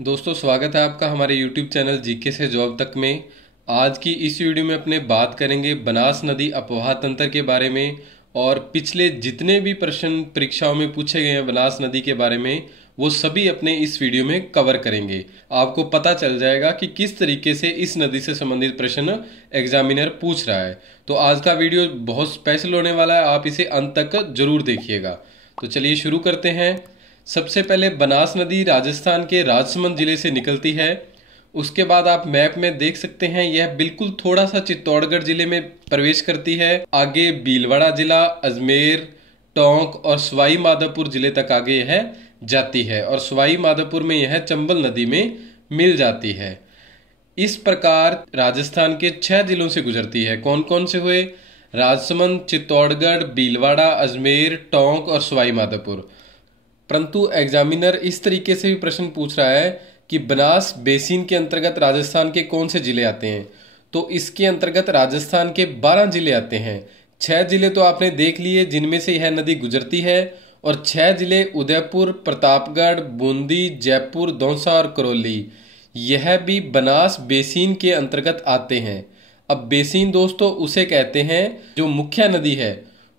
दोस्तों, स्वागत है आपका हमारे YouTube चैनल जीके से जॉब तक में। आज की इस वीडियो में अपने बात करेंगे बनास नदी अपवाह तंत्र के बारे में और पिछले जितने भी प्रश्न परीक्षाओं में पूछे गए हैं बनास नदी के बारे में वो सभी अपने इस वीडियो में कवर करेंगे। आपको पता चल जाएगा कि किस तरीके से इस नदी से संबंधित प्रश्न एग्जामिनर पूछ रहा है। तो आज का वीडियो बहुत स्पेशल होने वाला है, आप इसे अंत तक जरूर देखिएगा। तो चलिए शुरू करते हैं। सबसे पहले बनास नदी राजस्थान के राजसमंद जिले से निकलती है। उसके बाद आप मैप में देख सकते हैं यह बिल्कुल थोड़ा सा चित्तौड़गढ़ जिले में प्रवेश करती है। आगे भीलवाड़ा जिला, अजमेर, टोंक और सवाई माधोपुर जिले तक आगे यह जाती है और सवाई माधोपुर में यह चंबल नदी में मिल जाती है। इस प्रकार राजस्थान के 6 जिलों से गुजरती है। कौन कौन से हुए? राजसमंद, चित्तौड़गढ़, भीलवाड़ा, अजमेर, टोंक और सवाई माधोपुर। परंतु एग्जामिनर इस तरीके से भी प्रश्न पूछ रहा है कि बनास बेसिन के अंतर्गत राजस्थान के कौन से जिले आते हैं। तो इसके अंतर्गत राजस्थान के 12 जिले आते हैं। 6 जिले तो आपने देख लिए जिनमें से यह नदी गुजरती है और 6 जिले उदयपुर, प्रतापगढ़, बूंदी, जयपुर, दौसा और करौली, यह भी बनास बेसिन के अंतर्गत आते हैं। अब बेसिन दोस्तों उसे कहते हैं जो मुख्य नदी है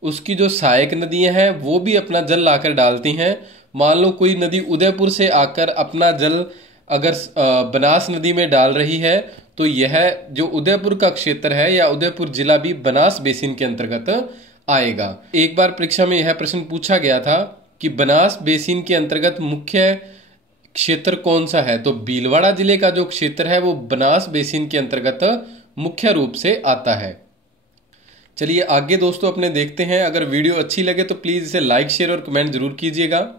उसकी जो सहायक नदियां हैं वो भी अपना जल लाकर डालती हैं। मान लो कोई नदी उदयपुर से आकर अपना जल अगर बनास नदी में डाल रही है तो यह जो उदयपुर का क्षेत्र है या उदयपुर जिला भी बनास बेसिन के अंतर्गत आएगा। एक बार परीक्षा में यह प्रश्न पूछा गया था कि बनास बेसिन के अंतर्गत मुख्य क्षेत्र कौन सा है, तो भीलवाड़ा जिले का जो क्षेत्र है वो बनास बेसिन के अंतर्गत मुख्य रूप से आता है। चलिए आगे दोस्तों अपने देखते हैं। अगर वीडियो अच्छी लगे तो प्लीज इसे लाइक, शेयर और कमेंट जरूर कीजिएगा।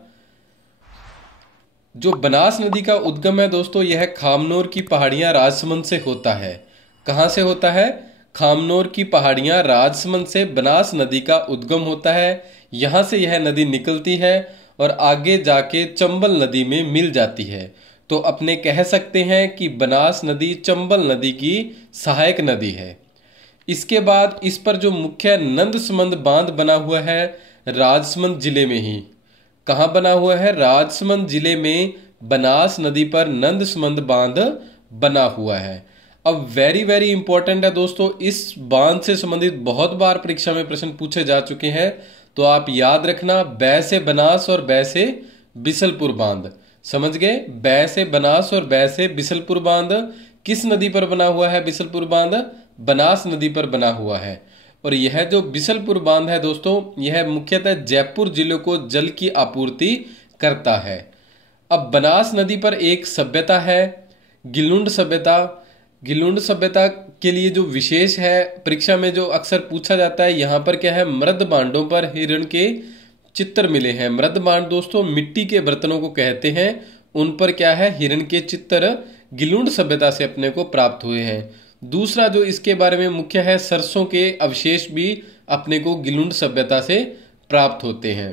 जो बनास नदी का उद्गम है दोस्तों यह खामनोर की पहाड़ियां राजसमंद से होता है। कहां से होता है? खामनोर की पहाड़ियां राजसमंद से बनास नदी का उद्गम होता है। यहां से यह नदी निकलती है और आगे जाके चंबल नदी में मिल जाती है। तो अपने कह सकते हैं कि बनास नदी चंबल नदी की सहायक नदी है। इसके बाद इस पर जो मुख्य नंदसमंद बांध बना हुआ है राजसमंद जिले में ही। कहाँ बना हुआ है? राजसमंद जिले में बनास नदी पर नंदसमंद बांध बना हुआ है। अब वेरी वेरी इंपॉर्टेंट है दोस्तों, इस बांध से संबंधित बहुत बार परीक्षा में प्रश्न पूछे जा चुके हैं। तो आप याद रखना, बै से बनास और बै से बिसलपुर बांध। समझ गए? बै से बनास और बै से बिसलपुर बांध किस नदी पर बना हुआ है? बिसलपुर बांध बनास नदी पर बना हुआ है। और यह जो बिसलपुर बांध है दोस्तों यह मुख्यतः जयपुर जिले को जल की आपूर्ति करता है। अब बनास नदी पर एक सभ्यता है गिलुंड सभ्यता। गिलुंड सभ्यता के लिए जो विशेष है परीक्षा में जो अक्सर पूछा जाता है, यहाँ पर क्या है, मृद बांडों पर हिरण के चित्र मिले हैं। मृद बांड दोस्तों मिट्टी के बर्तनों को कहते हैं, उन पर क्या है, हिरण के चित्र गिलुंड सभ्यता से अपने को प्राप्त हुए हैं। दूसरा जो इसके बारे में मुख्य है, सरसों के अवशेष भी अपने को गिलुंड सभ्यता से प्राप्त होते हैं।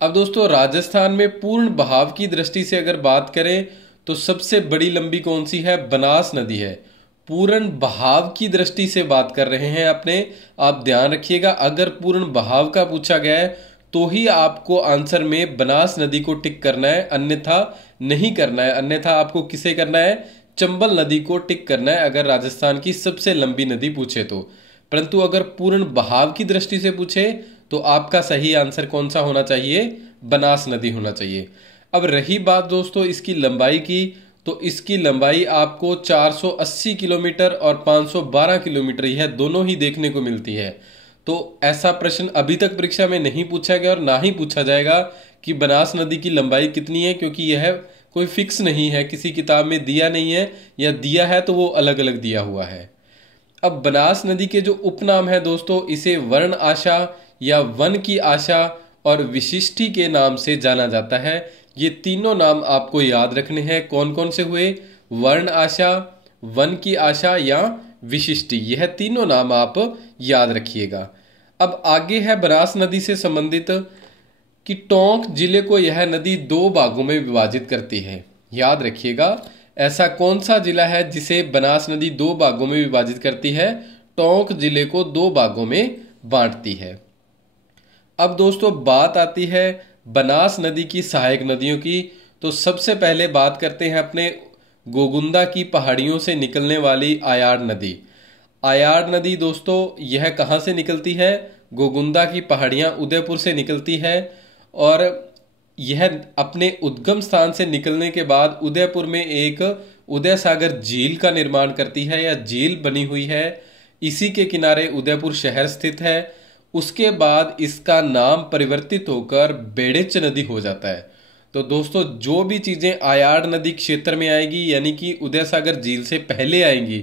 अब दोस्तों राजस्थान में पूर्ण बहाव की दृष्टि से अगर बात करें तो सबसे बड़ी लंबी कौन सी है? बनास नदी है। पूर्ण बहाव की दृष्टि से बात कर रहे हैं अपने, आप ध्यान रखिएगा। अगर पूर्ण बहाव का पूछा गया है तो ही आपको आंसर में बनास नदी को टिक करना है, अन्यथा नहीं करना है। अन्यथा आपको किसे करना है? चंबल नदी को टिक करना है अगर राजस्थान की सबसे लंबी नदी पूछे तो। परंतु अगर पूर्ण बहाव की दृष्टि से पूछे तो आपका सही आंसर कौन सा होना चाहिए? बनास नदी होना चाहिए। अब रही बात दोस्तों इसकी लंबाई की, तो इसकी लंबाई आपको 480 किलोमीटर और 512 किलोमीटर यह दोनों ही देखने को मिलती है। तो ऐसा प्रश्न अभी तक परीक्षा में नहीं पूछा गया और ना ही पूछा जाएगा कि बनास नदी की लंबाई कितनी है, क्योंकि यह कोई फिक्स नहीं है, किसी किताब में दिया नहीं है, या दिया है तो वो अलग अलग दिया हुआ है। अब बनास नदी के जो उपनाम है दोस्तों इसे वर्ण आशा या वन की आशा और विशिष्टि के नाम से जाना जाता है। ये तीनों नाम आपको याद रखने हैं। कौन कौन से हुए? वर्ण आशा, वन की आशा या विशिष्टि, यह तीनों नाम आप याद रखिएगा। अब आगे है बनास नदी से संबंधित कि टोंक जिले को यह नदी 2 भागों में विभाजित करती है। याद रखिएगा, ऐसा कौन सा जिला है जिसे बनास नदी 2 भागों में विभाजित करती है? टोंक जिले को 2 भागों में बांटती है। अब दोस्तों बात आती है बनास नदी की सहायक नदियों की। तो सबसे पहले बात करते हैं अपने गोगुंदा की पहाड़ियों से निकलने वाली आयार नदी। आयार नदी दोस्तों यह कहाँ से निकलती है? गोगुंदा की पहाड़ियाँ उदयपुर से निकलती है और यह अपने उद्गम स्थान से निकलने के बाद उदयपुर में एक उदय सागर झील का निर्माण करती है या झील बनी हुई है। इसी के किनारे उदयपुर शहर स्थित है। उसके बाद इसका नाम परिवर्तित होकर बेड़िच नदी हो जाता है। तो दोस्तों जो भी चीज़ें आयार नदी क्षेत्र में आएगी यानी कि उदय सागर झील से पहले आएंगी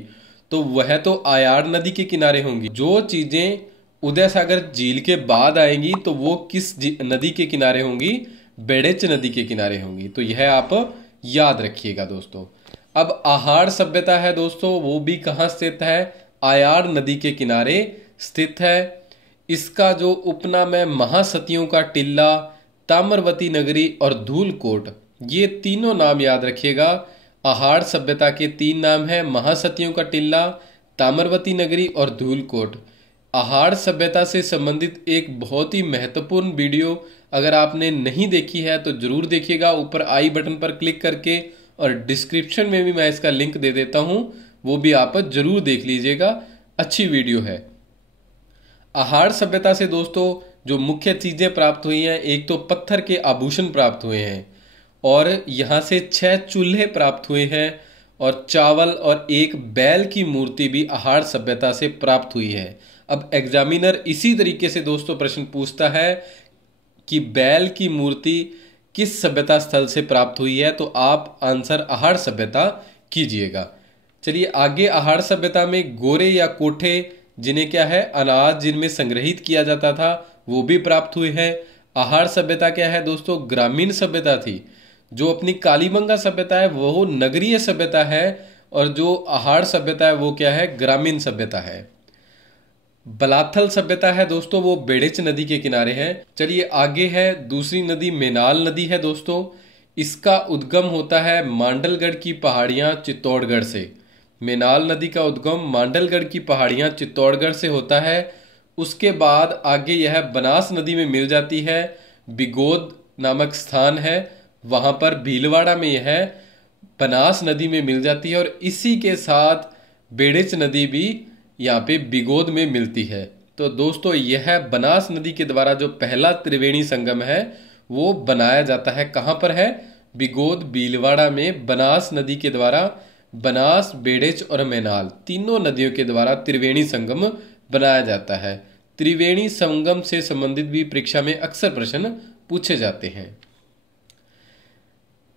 तो वह तो आयार नदी के किनारे होंगी। जो चीज़ें उदय सागर झील के बाद आएंगी तो वो किस नदी के किनारे होंगी? बेड़िच नदी के किनारे होंगी। तो यह आप याद रखिएगा दोस्तों। अब आहार सभ्यता है दोस्तों, वो भी कहाँ स्थित है? आयार नदी के किनारे स्थित है। इसका जो उपनाम है महासतियों का टिल्ला, ताम्रवती नगरी और धूलकोट, ये तीनों नाम याद रखिएगा। आहार सभ्यता के 3 नाम हैं, महासतियों का टिल्ला, ताम्रवती नगरी और धूलकोट। आहार सभ्यता से संबंधित एक बहुत ही महत्वपूर्ण वीडियो अगर आपने नहीं देखी है तो जरूर देखिएगा। ऊपर आई बटन पर क्लिक करके और डिस्क्रिप्शन में भी मैं इसका लिंक दे देता हूं, वो भी आप जरूर देख लीजिएगा, अच्छी वीडियो है। आहार सभ्यता से दोस्तों जो मुख्य चीजें प्राप्त हुई हैं, एक तो पत्थर के आभूषण प्राप्त हुए हैं और यहाँ से 6 चूल्हे प्राप्त हुए हैं और चावल और एक बैल की मूर्ति भी आहार सभ्यता से प्राप्त हुई है। अब एग्जामिनर इसी तरीके से दोस्तों प्रश्न पूछता है कि बैल की मूर्ति किस सभ्यता स्थल से प्राप्त हुई है, तो आप आंसर आहार सभ्यता कीजिएगा। चलिए आगे, आहार सभ्यता में गोरे या कोठे जिन्हें क्या है अनाज जिनमें संग्रहित किया जाता था वो भी प्राप्त हुए हैं। आहार सभ्यता क्या है दोस्तों? ग्रामीण सभ्यता थी। जो अपनी कालीबंगा सभ्यता है वो नगरीय सभ्यता है और जो आहार सभ्यता है वो क्या है? ग्रामीण सभ्यता है। बलाथल सभ्यता है दोस्तों वो बेड़िच नदी के किनारे है। चलिए आगे है, दूसरी नदी मेनाल नदी है दोस्तों। इसका उद्गम होता है मांडलगढ़ की पहाड़ियां चित्तौड़गढ़ से। मेनाल नदी का उद्गम मांडलगढ़ की पहाड़ियां चित्तौड़गढ़ से होता है। उसके बाद आगे यह बनास नदी में मिल जाती है। बिगोद नामक स्थान है, वहां पर भीलवाड़ा में यह बनास नदी में मिल जाती है और इसी के साथ बेड़िच नदी भी यहाँ पे बिगोद में मिलती है। तो दोस्तों यह बनास नदी के द्वारा जो पहला त्रिवेणी संगम है वो बनाया जाता है। कहाँ पर है? बिगोद भीलवाड़ा में बनास नदी के द्वारा बनास, बेड़िच और मेनाल तीनों नदियों के द्वारा त्रिवेणी संगम बनाया जाता है। त्रिवेणी संगम से संबंधित भी परीक्षा में अक्सर प्रश्न पूछे जाते हैं।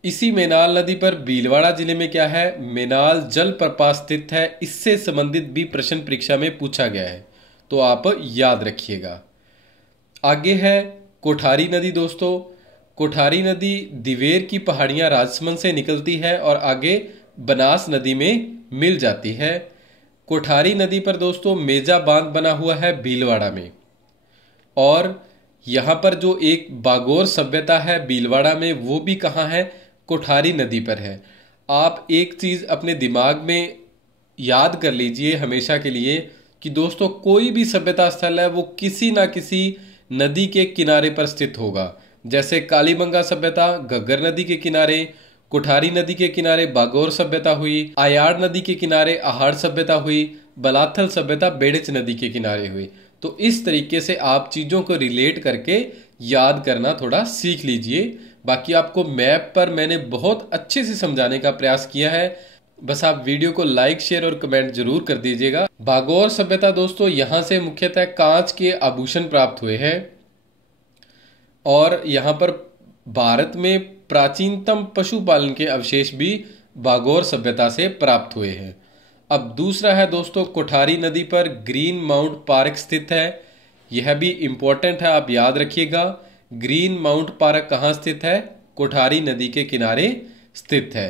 इसी मेनाल नदी पर भीलवाड़ा जिले में क्या है? मेनाल जल प्रपात स्थित है। इससे संबंधित भी प्रश्न परीक्षा में पूछा गया है, तो आप याद रखिएगा। आगे है कोठारी नदी दोस्तों। कोठारी नदी दिवेर की पहाड़ियां राजसमंद से निकलती है और आगे बनास नदी में मिल जाती है। कोठारी नदी पर दोस्तों मेजा बांध बना हुआ है भीलवाड़ा में और यहाँ पर जो एक बागोर सभ्यता है भीलवाड़ा में वो भी कहाँ है? कोठारी नदी पर है। आप एक चीज अपने दिमाग में याद कर लीजिए हमेशा के लिए कि दोस्तों कोई भी सभ्यता स्थल है वो किसी ना किसी नदी के किनारे पर स्थित होगा। जैसे कालीबंगा सभ्यता घग्गर नदी के किनारे, कोठारी नदी के किनारे बागोर सभ्यता हुई, आयार नदी के किनारे आहार सभ्यता हुई, बलाथल सभ्यता बेड़िच नदी के किनारे हुई। तो इस तरीके से आप चीजों को रिलेट करके याद करना थोड़ा सीख लीजिए। बाकी आपको मैप पर मैंने बहुत अच्छे से समझाने का प्रयास किया है, बस आप वीडियो को लाइक, शेयर और कमेंट जरूर कर दीजिएगा। बागोर सभ्यता दोस्तों यहां से मुख्यतः कांच के आभूषण प्राप्त हुए हैं और यहां पर भारत में प्राचीनतम पशुपालन के अवशेष भी बागोर सभ्यता से प्राप्त हुए हैं। अब दूसरा है दोस्तों कोठारी नदी पर ग्रीन माउंट पार्क स्थित है। यह भी इंपॉर्टेंट है, आप याद रखिएगा। ग्रीन माउंट पार्क कहाँ स्थित है? कोठारी नदी के किनारे स्थित है।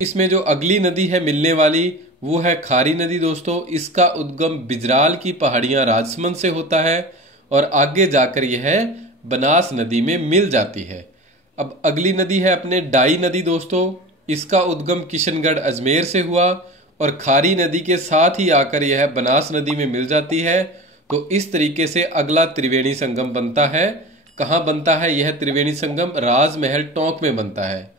इसमें जो अगली नदी है मिलने वाली वो है खारी नदी दोस्तों। इसका उद्गम बिजराल की पहाड़ियां राजसमंद से होता है और आगे जाकर यह बनास नदी में मिल जाती है। अब अगली नदी है अपने डाई नदी दोस्तों। इसका उद्गम किशनगढ़ अजमेर से हुआ और खारी नदी के साथ ही आकर यह बनास नदी में मिल जाती है। तो इस तरीके से अगला त्रिवेणी संगम बनता है। कहाँ बनता है यह त्रिवेणी संगम? राजमहल टोंक में बनता है।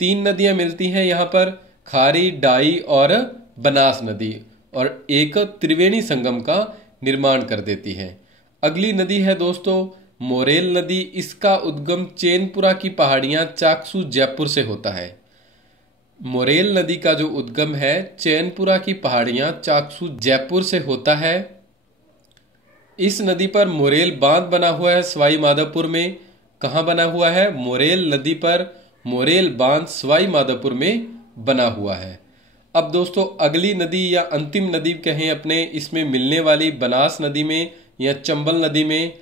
तीन नदियां मिलती हैं यहाँ पर, खारी, डाई और बनास नदी, और एक त्रिवेणी संगम का निर्माण कर देती है। अगली नदी है दोस्तों मोरेल नदी। इसका उद्गम चैनपुरा की पहाड़ियां चाकसू जयपुर से होता है। मोरेल नदी का जो उद्गम है चैनपुरा की पहाड़ियां चाकसू जयपुर से होता है। इस नदी पर मोरेल बांध बना हुआ है सवाई माधोपुर में। कहाँ बना हुआ है? मोरेल नदी पर मोरेल बांध सवाई माधोपुर में बना हुआ है। अब दोस्तों अगली नदी या अंतिम नदी कहें अपने, इसमें मिलने वाली बनास नदी में या चंबल नदी में,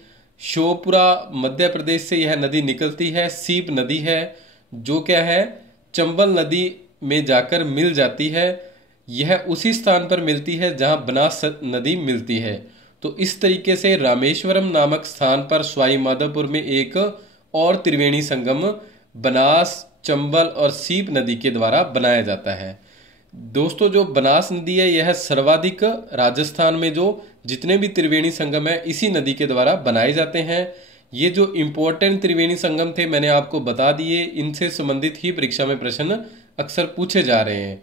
श्योपुरा मध्य प्रदेश से यह नदी निकलती है। सीप नदी है जो क्या है चंबल नदी में जाकर मिल जाती है। यह उसी स्थान पर मिलती है जहां बनास नदी मिलती है। तो इस तरीके से रामेश्वरम नामक स्थान पर सवाई माधोपुर में एक और त्रिवेणी संगम बनास, चंबल और सीप नदी के द्वारा बनाया जाता है। दोस्तों जो बनास नदी है यह सर्वाधिक राजस्थान में जो जितने भी त्रिवेणी संगम है इसी नदी के द्वारा बनाए जाते हैं। ये जो इम्पोर्टेंट त्रिवेणी संगम थे मैंने आपको बता दिए, इनसे संबंधित ही परीक्षा में प्रश्न अक्सर पूछे जा रहे हैं।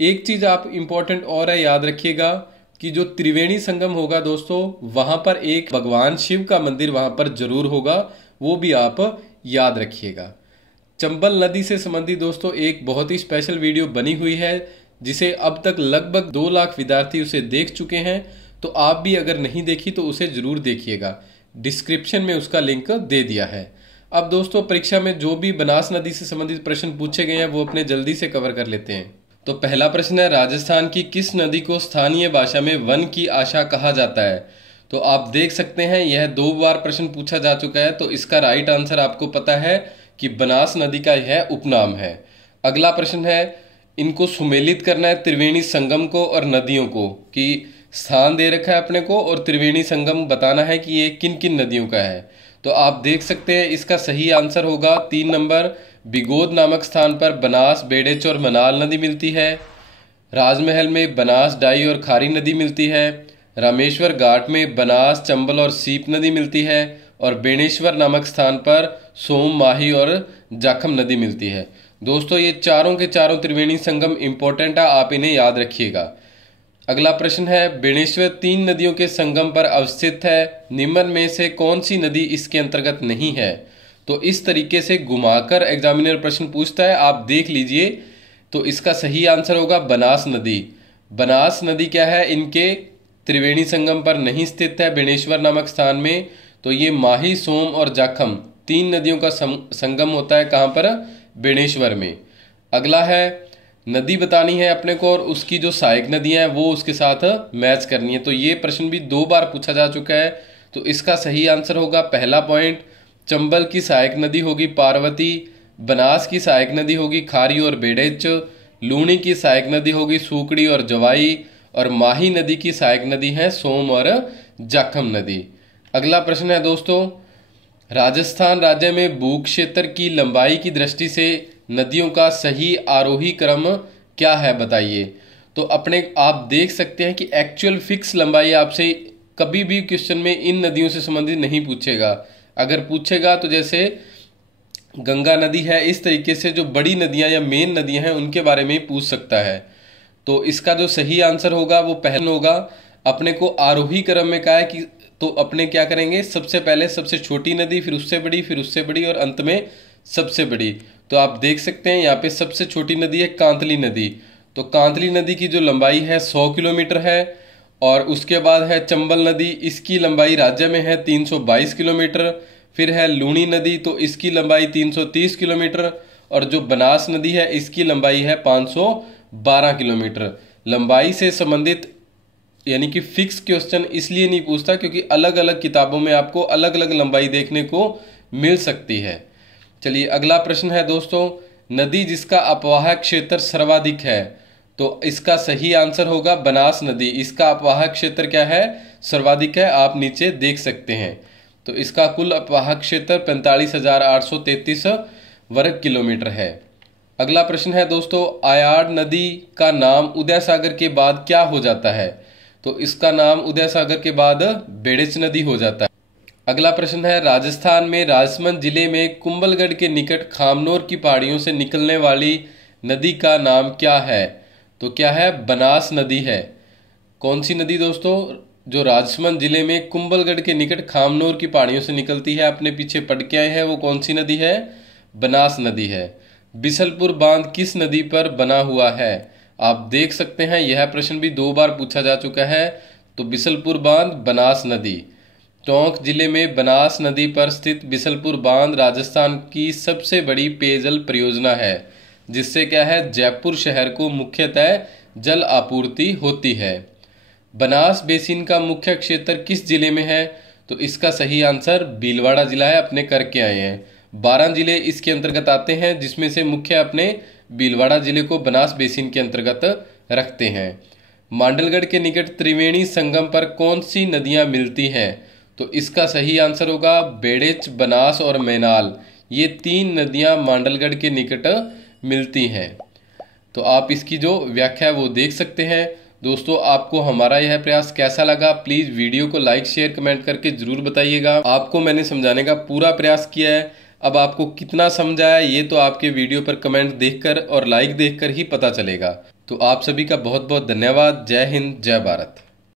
एक चीज आप इम्पोर्टेंट और है, याद रखिएगा कि जो त्रिवेणी संगम होगा दोस्तों वहां पर एक भगवान शिव का मंदिर वहां पर जरूर होगा, वो भी आप याद रखिएगा। चंबल नदी से संबंधित दोस्तों एक बहुत ही स्पेशल वीडियो बनी हुई है जिसे अब तक लगभग 2 लाख विद्यार्थी उसे देख चुके हैं। तो आप भी अगर नहीं देखी तो उसे जरूर देखिएगा, डिस्क्रिप्शन में उसका लिंक दे दिया है। अब दोस्तों परीक्षा में जो भी बनास नदी से संबंधित प्रश्न पूछे गए हैं वो अपने जल्दी से कवर कर लेते हैं। तो पहला प्रश्न है, राजस्थान की किस नदी को स्थानीय भाषा में वन की आशा कहा जाता है? तो आप देख सकते हैं यह 2 बार प्रश्न पूछा जा चुका है। तो इसका राइट आंसर आपको पता है कि बनास नदी का यह उपनाम है। अगला प्रश्न है, इनको सुमेलित करना है त्रिवेणी संगम को और नदियों को, कि स्थान दे रखा है अपने को और त्रिवेणी संगम बताना है कि ये किन किन नदियों का है। तो आप देख सकते हैं इसका सही आंसर होगा 3 नंबर, बिगोद नामक स्थान पर बनास, बेड़ेच और मनाल नदी मिलती है। राजमहल में बनास, डाई और खारी नदी मिलती है। रामेश्वर घाट में बनास, चंबल और सीप नदी मिलती है। और बेणेश्वर नामक स्थान पर सोम, माही और जाखम नदी मिलती है। दोस्तों ये चारों के चारों त्रिवेणी संगम इंपॉर्टेंट है, आप इन्हें याद रखिएगा। अगला प्रश्न है, बेणेश्वर 3 नदियों के संगम पर अवस्थित है, निम्न में से कौन सी नदी इसके अंतर्गत नहीं है? तो इस तरीके से घुमाकर एग्जामिनर प्रश्न पूछता है, आप देख लीजिए। तो इसका सही आंसर होगा बनास नदी। बनास नदी क्या है, इनके त्रिवेणी संगम पर नहीं स्थित है बेणेश्वर नामक स्थान में। तो ये माही, सोम और जाखम 3 नदियों का संगम होता है कहाँ पर? बेणेश्वर में। अगला है, नदी बतानी है अपने को और उसकी जो सहायक नदियां हैं वो उसके साथ मैच करनी है। तो ये प्रश्न भी 2 बार पूछा जा चुका है। तो इसका सही आंसर होगा पहला पॉइंट, चंबल की सहायक नदी होगी पार्वती, बनास की सहायक नदी होगी खारी और बेड़ेच, लूणी की सहायक नदी होगी सूकड़ी और जवाई, और माही नदी की सहायक नदी है सोम और जाखम नदी। अगला प्रश्न है दोस्तों, राजस्थान राज्य में भू क्षेत्र की लंबाई की दृष्टि से नदियों का सही आरोही क्रम क्या है बताइए? तो अपने आप देख सकते हैं कि एक्चुअल फिक्स लंबाई आपसे कभी भी क्वेश्चन में इन नदियों से संबंधित नहीं पूछेगा। अगर पूछेगा तो जैसे गंगा नदी है, इस तरीके से जो बड़ी नदियां या मेन नदियां हैं उनके बारे में पूछ सकता है। तो इसका जो सही आंसर होगा वो पहला होगा। अपने को आरोही क्रम में कहा है कि तो अपने क्या करेंगे, सबसे पहले सबसे छोटी नदी, फिर उससे बड़ी, फिर उससे बड़ी और अंत में सबसे बड़ी। तो आप देख सकते हैं यहाँ पे सबसे छोटी नदी है कांतली नदी। तो कांतली नदी की जो लंबाई है 100 किलोमीटर है। और उसके बाद है चंबल नदी, इसकी लंबाई राज्य में है 322 किलोमीटर। फिर है लूणी नदी, तो इसकी लंबाई 330 किलोमीटर। और जो बनास नदी है इसकी लंबाई है 512 किलोमीटर। लंबाई से संबंधित यानी कि फिक्स क्वेश्चन इसलिए नहीं पूछता क्योंकि अलग अलग किताबों में आपको अलग अलग लंबाई देखने को मिल सकती है। चलिए अगला प्रश्न है दोस्तों, नदी जिसका अपवाहक क्षेत्र सर्वाधिक है। तो इसका सही आंसर होगा बनास नदी। इसका अपवाहक क्षेत्र क्या है, सर्वाधिक है, आप नीचे देख सकते हैं। तो इसका कुल अपवाहक क्षेत्र 45,833 वर्ग किलोमीटर है। अगला प्रश्न है दोस्तों, आयाड़ नदी का नाम उदय सागर के बाद क्या हो जाता है? तो इसका नाम उदय सागर के बाद बेड़ेच नदी हो जाता है। अगला प्रश्न है, राजस्थान में राजसमंद जिले में कुंभलगढ़ के निकट खामनोर की पहाड़ियों से निकलने वाली नदी का नाम क्या है? तो क्या है? बनास नदी है। कौन सी नदी दोस्तों? जो राजसमंद जिले में कुंभलगढ़ के निकट खामनोर की पहाड़ियों से निकलती है, अपने पीछे पढ़ के आए हैं, वो कौन सी नदी है? बनास नदी है। बिसलपुर बांध किस नदी पर बना हुआ है? आप देख सकते हैं यह प्रश्न भी 2 बार पूछा जा चुका है। तो बिसलपुर बांध बनास नदी। टोंक जिले में बनास नदी पर स्थित बिसलपुर बांध राजस्थान की सबसे बड़ी पेयजल परियोजना है, जिससे क्या है, जयपुर शहर को मुख्यतः जल आपूर्ति होती है। बनास बेसिन का मुख्य क्षेत्र किस जिले में है? तो इसका सही आंसर भीलवाड़ा जिला है, अपने करके आए हैं। 12 जिले इसके अंतर्गत आते हैं, जिसमें से मुख्य अपने भीलवाड़ा जिले को बनास बेसिन के अंतर्गत रखते हैं। मांडलगढ़ के निकट त्रिवेणी संगम पर कौन सी नदियां मिलती हैं? तो इसका सही आंसर होगा बेड़ेच, बनास और मैनाल। ये 3 नदियां मांडलगढ़ के निकट मिलती हैं। तो आप इसकी जो व्याख्या है वो देख सकते हैं। दोस्तों, आपको हमारा यह प्रयास कैसा लगा? प्लीज़ वीडियो को लाइक, शेयर, कमेंट करके ज़रूर बताइएगा। आपको मैंने समझाने का पूरा प्रयास किया है। अब आपको कितना समझा है ये तो आपके वीडियो पर कमेंट देखकर और लाइक देखकर ही पता चलेगा। तो आप सभी का बहुत बहुत धन्यवाद। जय हिंद, जय भारत।